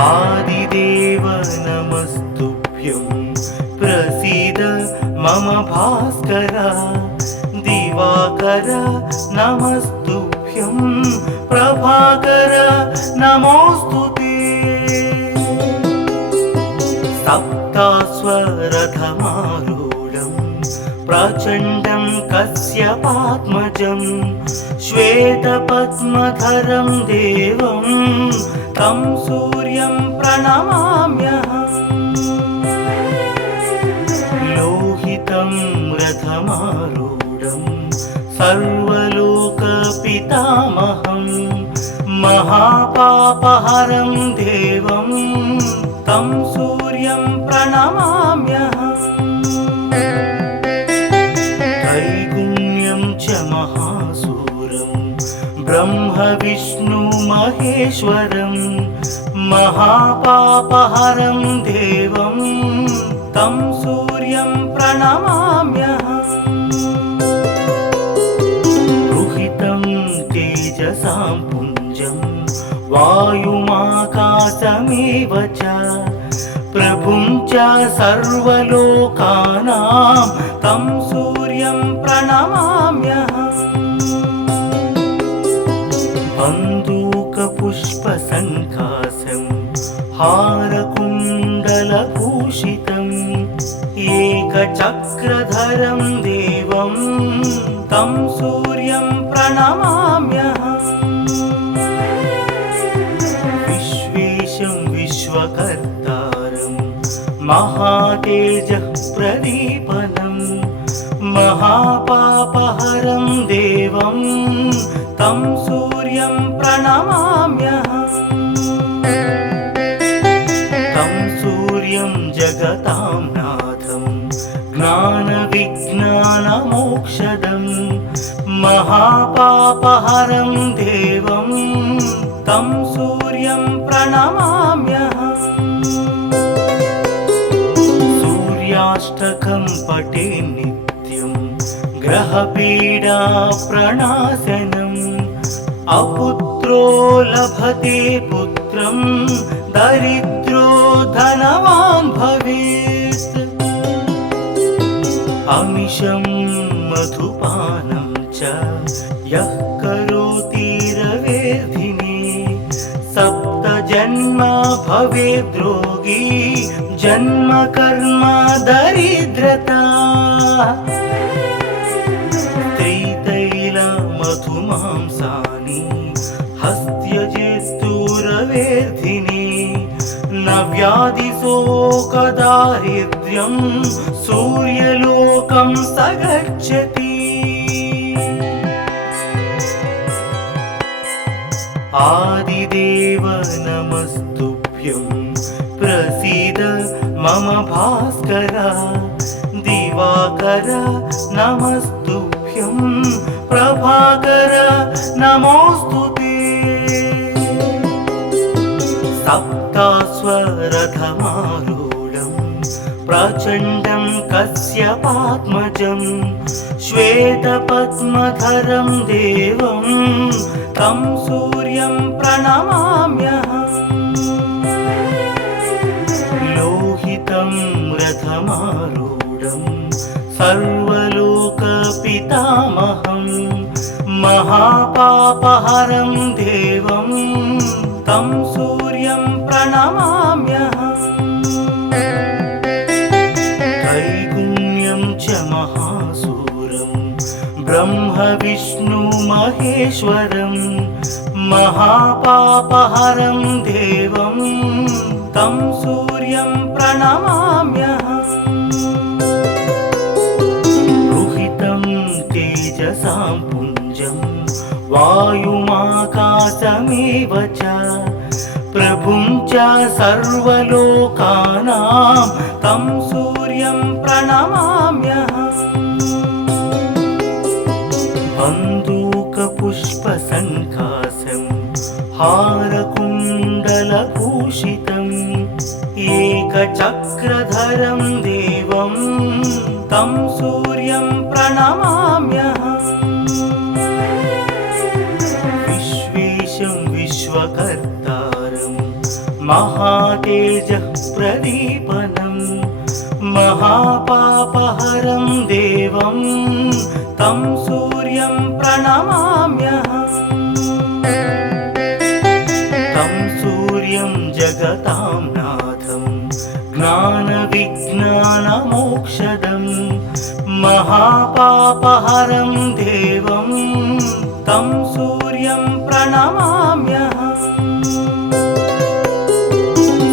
आदिदेव नमस्तुभ्यं प्रसीद मम भास्कर दिवाकर नमस्तुभ्यं प्रभाकर नमोस्तुते सप्तास्वरथमारूढं प्रचण्डं कश्यपात्मजं श्वेतपद्मधरं देवं तं सूर्यं प्रणमाम्यहम् लोहितं रथमारूढं सर्वलोकपितामहं महापापहरं देवं तं सूर्यं प्रणमाम्यहम् त्रैगुण्यं च महासूरं ब्रह्म विष्णु महेश्वरं महापापहरं देवं तं सूर्यं प्रणमाम्यहम् रुहितं तेजसां पुञ्जं वायुमाकाशमेव च प्रभुं च सर्वलोकानां तं सूर्यं प्रणमाम्यहम् बन्दूकपुष्पसङ्कासं हारकुण्डलभूषितम् एकचक्रधरं देवं तं सूर्यं प्रणमाम्यहम् विश्वेशं विश्वकर्तारं महातेजः प्रदीपनं महापापहरं देवं तं सूर्यं प्रणमाम्यहम् तं सूर्यं जगतां नाथं ज्ञानविज्ञानमोक्षदं महापापहरं देवं तं सूर्यं प्रणमाम्यहम् सूर्याष्टकं पठे नित्यं ग्रहपीडा प्रणाशनम् अपुत्रो लभते पुत्रं दरिद्रो धनवान् भवेत् अमिषं मधुपानं च यः करोति रवेर्धिने सप्तजन्म भवेद्रोगी जन्म कर्म दरिद्रता त्रितैलमधुमांसानि हस्त्यजेस्तुरवेर्धिने न व्याधिशोकदारिद्र्यं सूर्यलोकं स गच्छति आदिदेव नमस्तुभ्यं प्रसीद मम भास्कर दिवाकर नमस्तुभ्यं प्रभाकर नमोस्तुते सप्तास्वरथमारूढं प्रचण्डं कश्यपात्मजं श्वेतपद्मधरं देवं तं सूर्यं प्रणमाम्यहम् लोहितं रथमारूढं सर्वलोकपितामहं महापापहरं देवं तं सूर्यं प्रणमाम्यहम् त्रैगुण्यं च महासूरं ब्रह्म विष्णु महेश्वरं महापापहरं देवं तं सूर्यं प्रणमाम्यहम् रुहितं तेजसां पुञ्जं वायुमाकाशमेव च प्रभुं च सर्वलोकानां तं सूर्यं प्रणमाम्यहम् बन्दूकपुष्पसङ्कासं हारकुण्डलभूषितम् एकचक्रधरं देवं तं सूर्यं प्रणमाम्यहम् विश्वेशं विश्वकर्तारं महातेजः प्रदीपनं महापापहरं देवं तं सूर्यं प्रणमाम्यहम् तं सूर्यं जगतां नाथं ज्ञानविज्ञानमोक्षदं महापापहरं देवं तं सूर्यं प्रणमाम्यहम्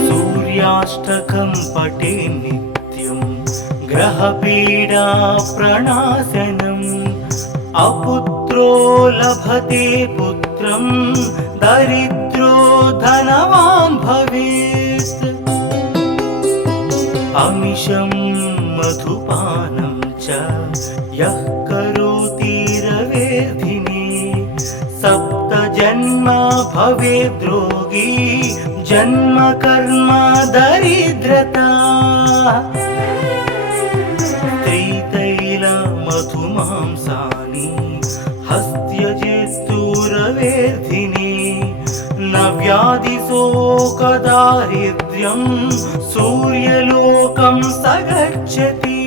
सूर्याष्टकं पठे नित्यं ग्रहपीडा प्रणाशनम् अपुत्रो लभते पुत्रं दरिद्रो धनवान् भवेत् अमिषं मधुपानं च यः करोति रवेर्धिने सप्तजन्म भवेद्रोगी जन्म कर्म दरिद्रता त्रितैल मधुमांसानि हस्त्यजेस्तुरवेर्धिने न व्याधिशोकदारिद्र्यं सूर्यलोकं स गच्छति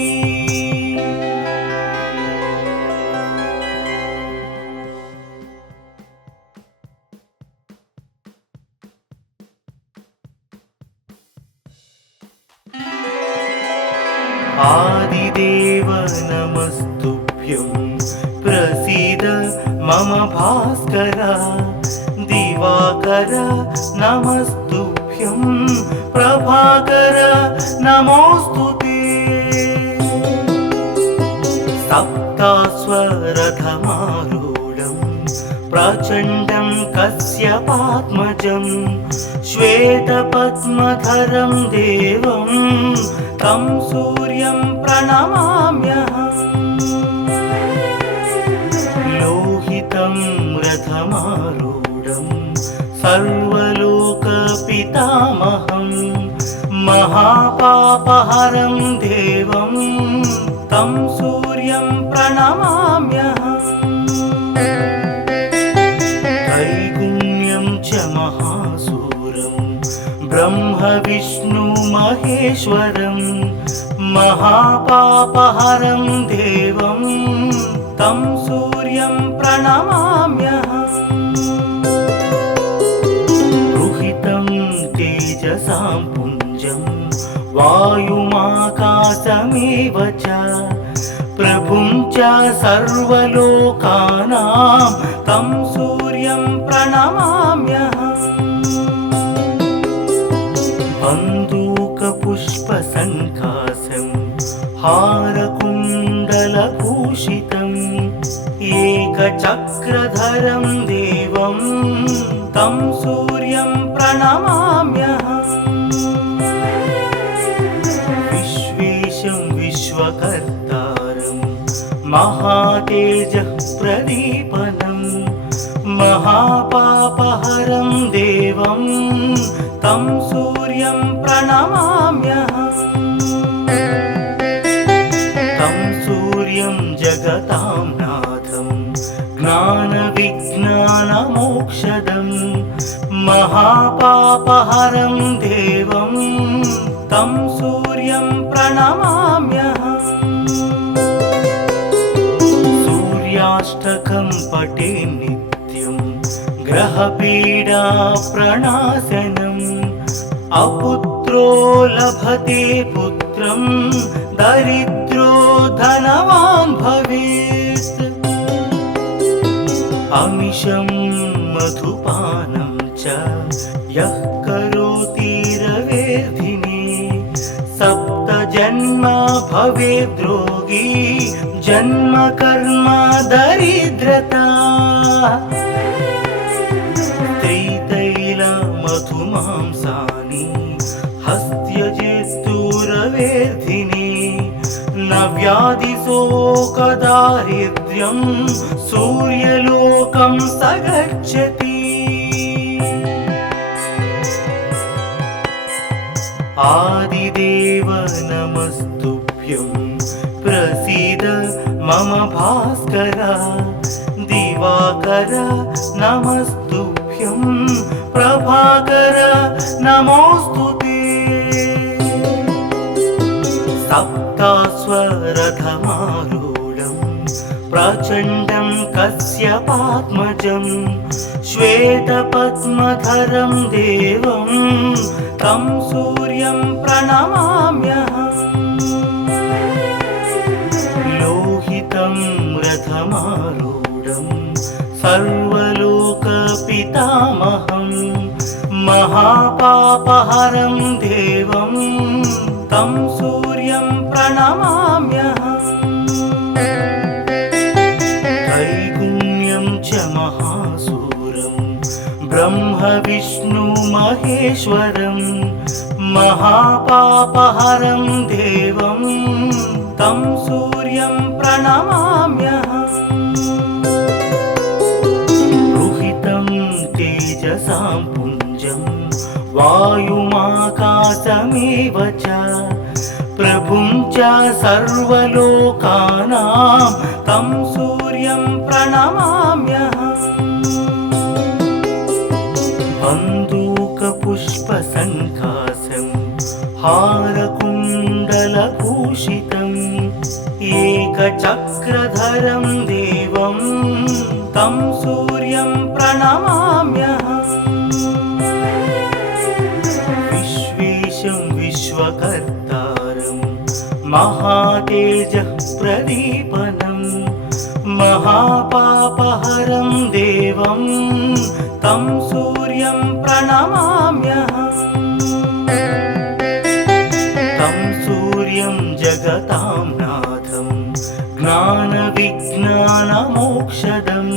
आदिदेव नमस्तुभ्यं प्रसीद मम भास्कर दिवाकर नमस्तुभ्यं प्रभाकर नमोस्तुते सप्तास्वरथमारूढं प्रचण्डं कश्यपात्मजं श्वेतपद्मधरं देवं तं सूर्यं प्रणमाम्यहम् लोहितं रथमारूढं सर्वलोकपितामहं महापापहरं देवं तं सूर्यं प्रणमाम्यहम् त्रैगुण्यं च महासूरं ब्रह्म विष्णु महेश्वरं महापापहरं देवं तं सूर्यं प्रणमाम्यहम् रुहितं तेजसां पुञ्जं वायुमाकाशमेव च प्रभुं च सर्वलोकानां तं सूर्यं प्रणमाम्यहम् बन्दूकपुष्पसङ्कासं हारकुण्डलभूषितम् एकचक्रधरं देवं तं सूर्यं प्रणमाम्यहम् विश्वेशं विश्वकर्तारं महातेजः प्रदीपनं महापापहरं देवं तं सूर्यं प्रणमाम्यहम् तं सूर्यं जगतां नाथं ज्ञानविज्ञानमोक्षदं महापापहरं देवं तं सूर्यं प्रणमाम्यहम् सूर्याष्टकं पठे नित्यं ग्रहपीडा प्रणाशनम् अपुत्रो लभते पुत्रं दरिद्रो धनवान् भवेत् अमिषं मधुपानं च यः करोति रवेर्धिने सप्तजन्म भवेद्रोगी जन्म कर्म दरिद्रता त्रितैल मधुमांसानि हस्त्यजेस्तुरवेर्धिने न व्याधिशोकदारिद्र्यं सूर्यलोकं स गच्छति आदिदेव नमस्तुभ्यं प्रसीद मम भास्कर दिवाकर नमस्तुभ्यं प्रभाकर नमोऽस्तु ते सप्तास्वरथमारूढं प्रचण्डं कश्यपात्मजं श्वेतपद्मधरं देवं तं सूर्यं प्रणमाम्यहम् लोहितं रथमारूढं सर्वलोकपितामहं महापापहरं देवं तं सूर्यं प्रणमाम्यहम् त्रैगुण्यं च महासूरं ब्रह्म विष्णु महेश्वरं महापापहरं देवं तं सूर्यं प्रणमाम्यहम् रुहितं तेजसां पुञ्जं वायुमाकाशमेव च प्रभुं च सर्वलोकानां तं सूर्यं प्रणमाम्यहम् बन्दूकपुष्पसङ्कासं हारकुण्डलभूषितम् एकचक्रधरं देवं तं सूर्यं प्रणमाम्यहम् विश्वेशं विश्वकर्तारं महातेजः प्रदीपनं महापापहरं देवं तं सूर्यं प्रणमाम्यहम् तं सूर्यं जगतां नाथं ज्ञानविज्ञानमोक्षदं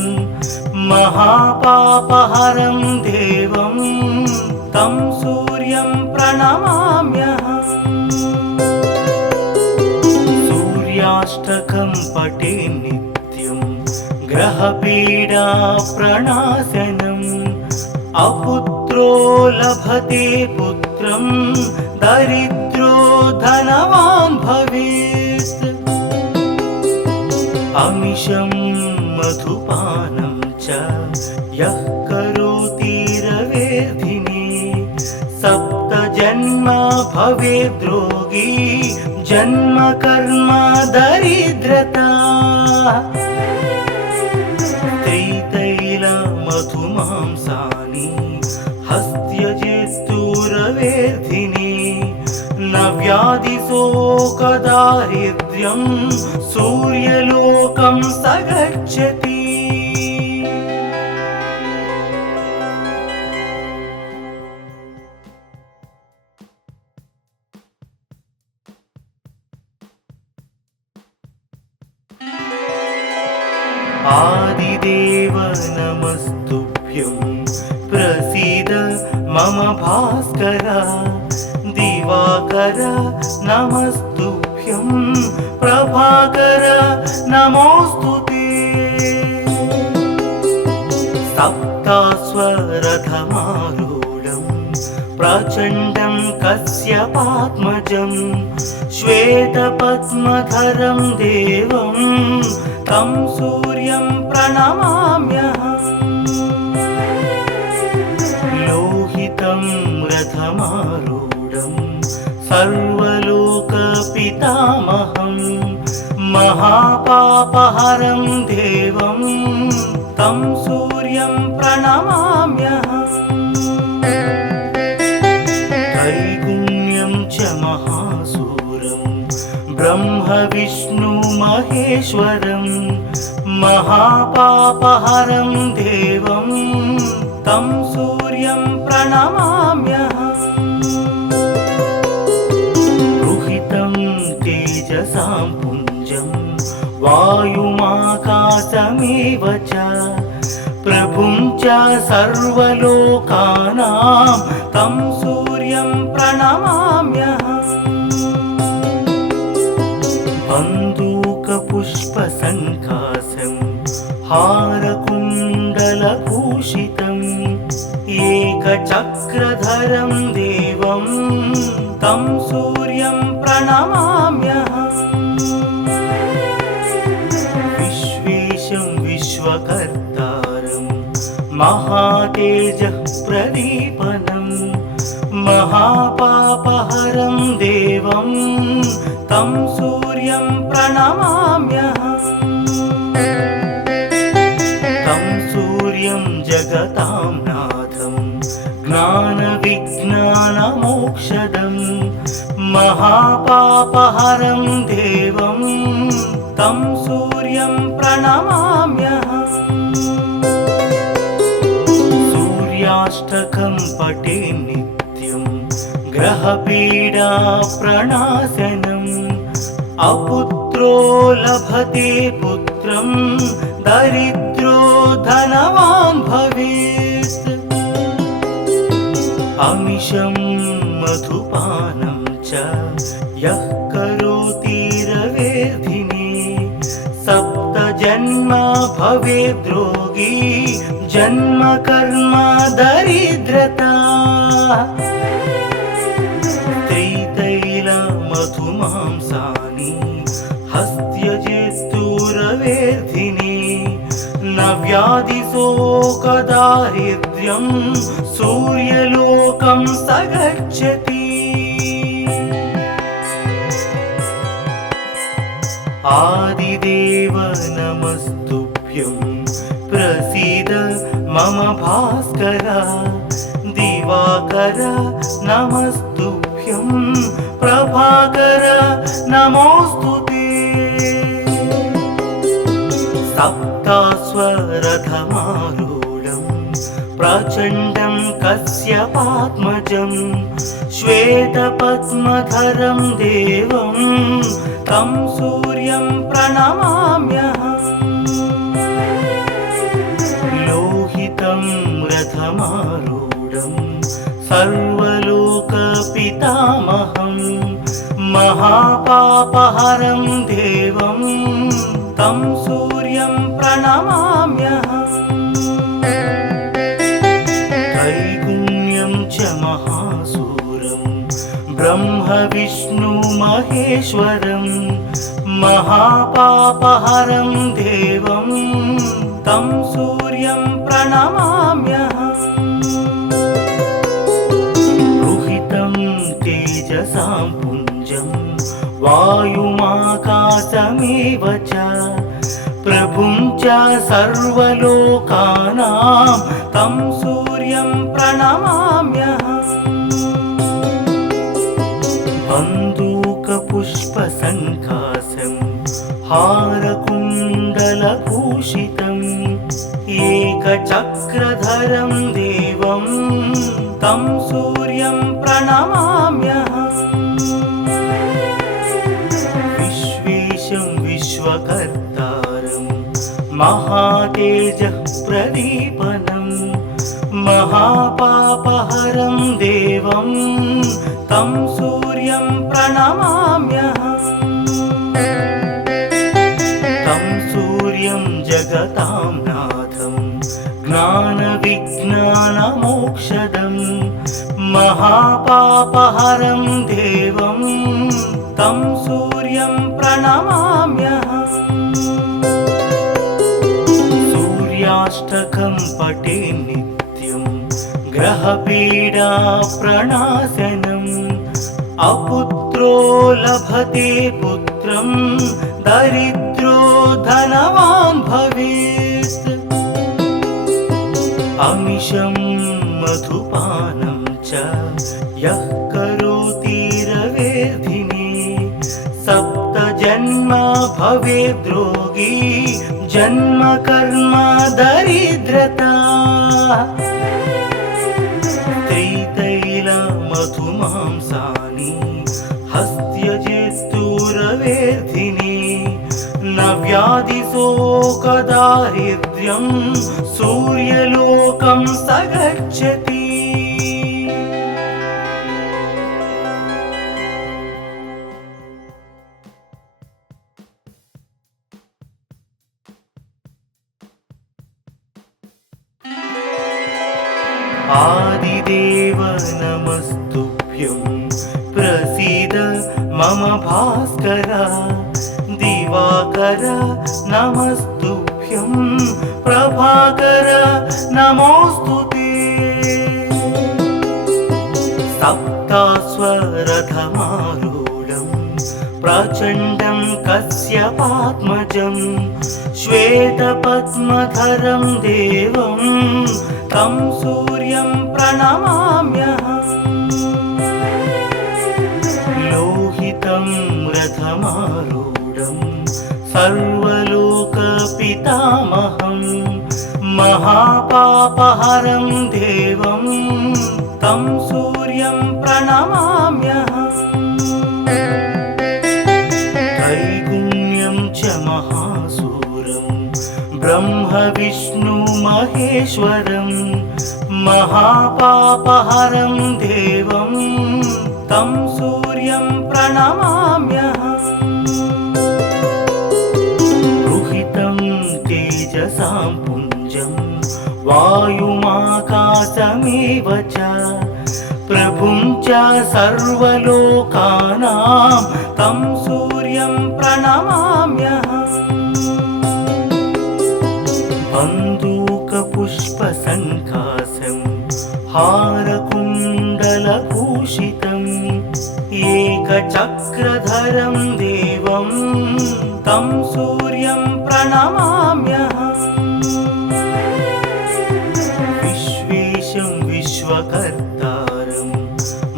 महापापहरं देवं तं सूर्यं प्रणमाम्यहम् सूर्याष्टकं पठे नित्यं ग्रहपीडा प्रणाशनम् अपुत्रो लभते पुत्रं दरिद्रो धनवान् भवेत् अमिषं मधुपानं च यः करोति रवेर्धिने सप्तजन्म भवेद्रोगी जन्म कर्म दरिद्रता त्रितैलमधुमांसानि हस्त्यजेस्तुरवेर्धिने न व्याधिशोकदारिद्र्यं सूर्यलोकं स गच्छति आदिदेव नमस्तुभ्यं प्रसीद मम भास्कर दिवाकर नमस्तुभ्यं प्रभाकर नमोऽस्तु ते सप्तास्वरथमारूढं प्रचण्डं कश्यपात्मजं श्वेतपद्मधरं देवं तं सूर्यं प्रणमाम्यहम् लोहितं रथमारूढं सर्वलोकपितामहं महापापहरं देवं तं सूर्यं प्रणमाम्यहम् त्रैगुण्यं च महासूरं ब्रह्म विष्णु महेश्वरं महापापहरं देवं तं सूर्यं प्रणमाम्यहम् रुहितं तेजसां पुञ्जं वायुमाकाशमेव च प्रभुं च सर्वलोकानां तं सूर्यं प्रणमाम्यहम् बन्दूकपुष्पसङ्कासं हारकुण्डलभूषितम् एकचक्रधरं देवं तं सूर्यं प्रणमाम्यहम् विश्वेशं विश्वकर्तारं महातेजः प्रदीपनं महापापहरं देवं तं सूर्यं प्रणमाम्यहम् तं सूर्यं जगतां नाथं ज्ञानविज्ञानमोक्षदं महापापहरं देवं तं सूर्यं प्रणमाम्यहम् सूर्याष्टकं पठे नित्यं ग्रहपीडा प्रणाशनम् अपुत्रो लभते पुत्रं दरिद्रो धनवान् भवेत् अमिषं मधुपानं च यः करोति रवेर्धिने सप्तजन्म भवेद्रोगी जन्म कर्म दरिद्रता त्रितैल मधुमांसानि हस्त्यजेस्तुरवेर्धिने न व्याधिशोकदारिद्र्यं सूर्यलोकं स गच्छति आदिदेव नमस्तुभ्यं प्रसीद मम भास्कर दिवाकर नमस्तुभ्यं प्रभाकर नमोस्तुते सप्तास्वरथमारूढं प्रचण्डं कश्यपात्मजं श्वेतपद्मधरं देवं तं सूर्यं प्रणमाम्यहम् लोहितं रथमारूढं सर्वलोकपितामहं महापापहरं देवं तं सूर्यं प्रणमाम्यहम् त्रैगुण्यं च महासूरं ब्रह्म विष्णु महेश्वरं महापापहरं देवं तं सूर्यं प्रणमाम्यहम् रुहितं तेजसां पुञ्जं वायुमाकाशमेव च प्रभुं च सर्वलोकानां तं सूर्यं प्रणमाम्यहम् बन्दूकपुष्पसङ्कासं हारकुण्डलभूषितम् एकचक्रधरं देवं तं सूर्यं प्रणमाम्यहम् विश्वेशं विश्वकर्तारं महातेजः प्रदीपनं महापापहरं देवं तं सूर्यं प्रणमाम्यहम् तं सूर्यं जगतां नाथं ज्ञानविज्ञानमोक्षदं महापापहरं देवं तं सूर्यं प्रणमाम्यहम् सूर्याष्टकं पठे नित्यं ग्रहपीडा प्रणाशनम् अपुत्रो लभते पुत्रं दरिद्रो धनवान् भवेत् अमिषं मधुपानं च यः करोति रवेर्धिने सप्तजन्म भवेद्रोगी जन्म कर्म दरिद्रता त्रितैल मधुमांसानि हस्त्यजेस्तुरवेर्धिने न व्याधिशोकदारिद्र्यं सूर्यलोकं स गच्छति आदिदेव नमस्तुभ्यं प्रसीद मम भास्कर दिवाकर नमस्तुभ्यं प्रभाकर नमोस्तुते सप्तास्वरथमारूढं प्रचण्डं कश्यपात्मजं श्वेतपद्मधरं देवं तं सूर्यं प्रणमाम्यहम् लोहितं रथमारूढं सर्वलोकपितामहं महापापहरं देवं तं सूर्यं प्रणमाम्यहम् त्रैगुण्यं च महासूरं ब्रह्मविष्णुमहेश्वरं महापापहरं देवं तं सूर्यं प्रणमाम्यहम् रुहितं तेजसां पुञ्जं वायुमाकाशमेव च प्रभुं च सर्वलोकानां तं सूर्यं प्रणमाम्यहम् बन्दूकपुष्पसङ्कासं हारकुण्डलभूषितम् एकचक्रधरं देवं तं सूर्यं प्रणमाम्यहम् विश्वेशं विश्वकर्तारं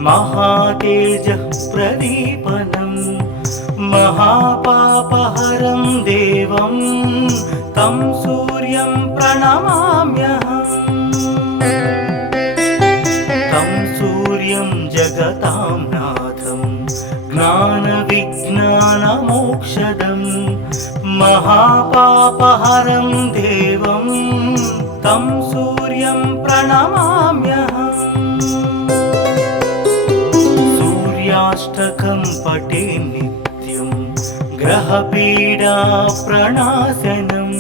महातेजः प्रदीपनं महापापहरं देवं तं सूर्यं प्रणमाम्यहम् तं सूर्यं जगतां नाथं ज्ञानविज्ञानमोक्षदं महापापहरं देवं तं सूर्यं प्रणमाम्यहम् सूर्याष्टकं पठे नित्यं ग्रहपीडाप्रणाशनम्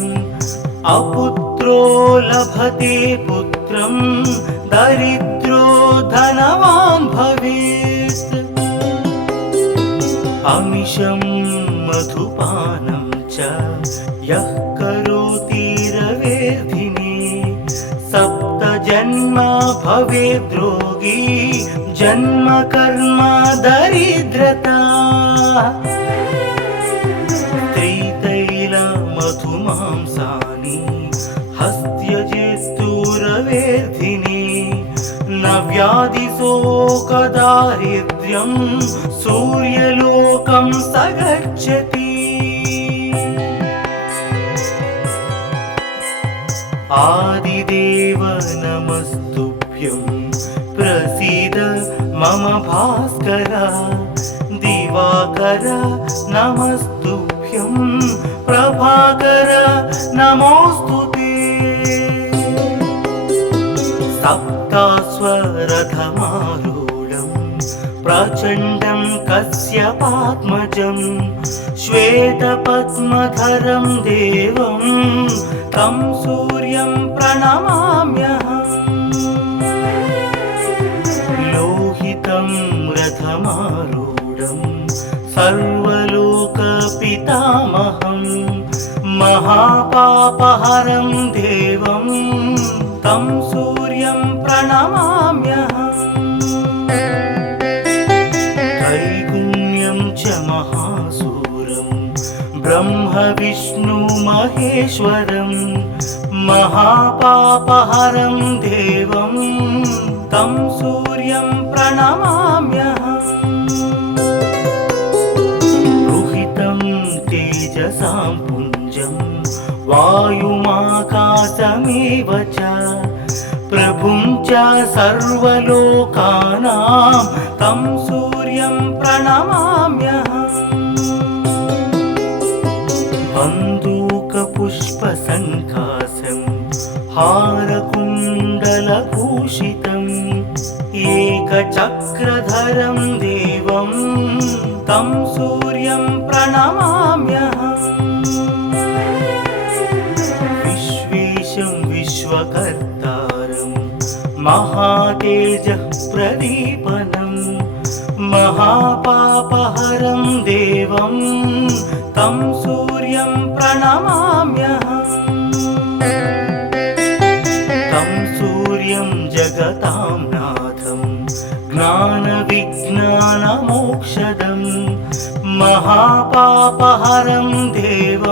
अपुत्रो लभते पुत्रं दरिद्रो धनवान् भवेत् अमिषं मधुपानं च यः करोति रवेर्धिने सप्तजन्म भवेद्रोगी जन्म कर्म दरिद्रता त्रितैलमधुमांसानि हस्त्यजेस्तुरवेर्धिने न व्याधिशोकदारिद्र्यं सूर्यलोकं स गच्छति आदिदेव नमस्तुभ्यं प्रसीद मम भास्कर दिवाकर नमस्तुभ्यं प्रभाकर नमोऽस्तुते सप्तास्वरथमारूढं प्रचण्डं कश्यपात्मजं श्वेतपद्मधरं देवं तं सूर्यं प्रणमाम्यहम् लोहितं रथमारूढं सर्वलोकपितामहं महापापहरं देवं तं सूर्यं प्रणमाम्यहम् त्रैगुण्यं च महासूरं ब्रह्मविष्णुमहेश्वरं महापापहरं देवं तं सूर्यं प्रणमाम्यहम् रुहितं तेजसां पुञ्जं वायुमाकाशमेव च प्रभुं च सर्वलोकानां तं सूर्यं प्रणमाम्यहम् बन्दूकपुष्पसङ्कासं हारकुण्डलभूषितम् एकचक्रधरं देवं तं सूर्यं प्रणमाम्यहम् विश्वेशं विश्वकर्तारं महातेजः प्रदीपनं महापापहरं देवं तं सूर्यं प्रणमाम्यहम् तं सूर्यं जगतां नाथं ज्ञानविज्ञानमोक्षदं मोक्षदं महापापहरं देवं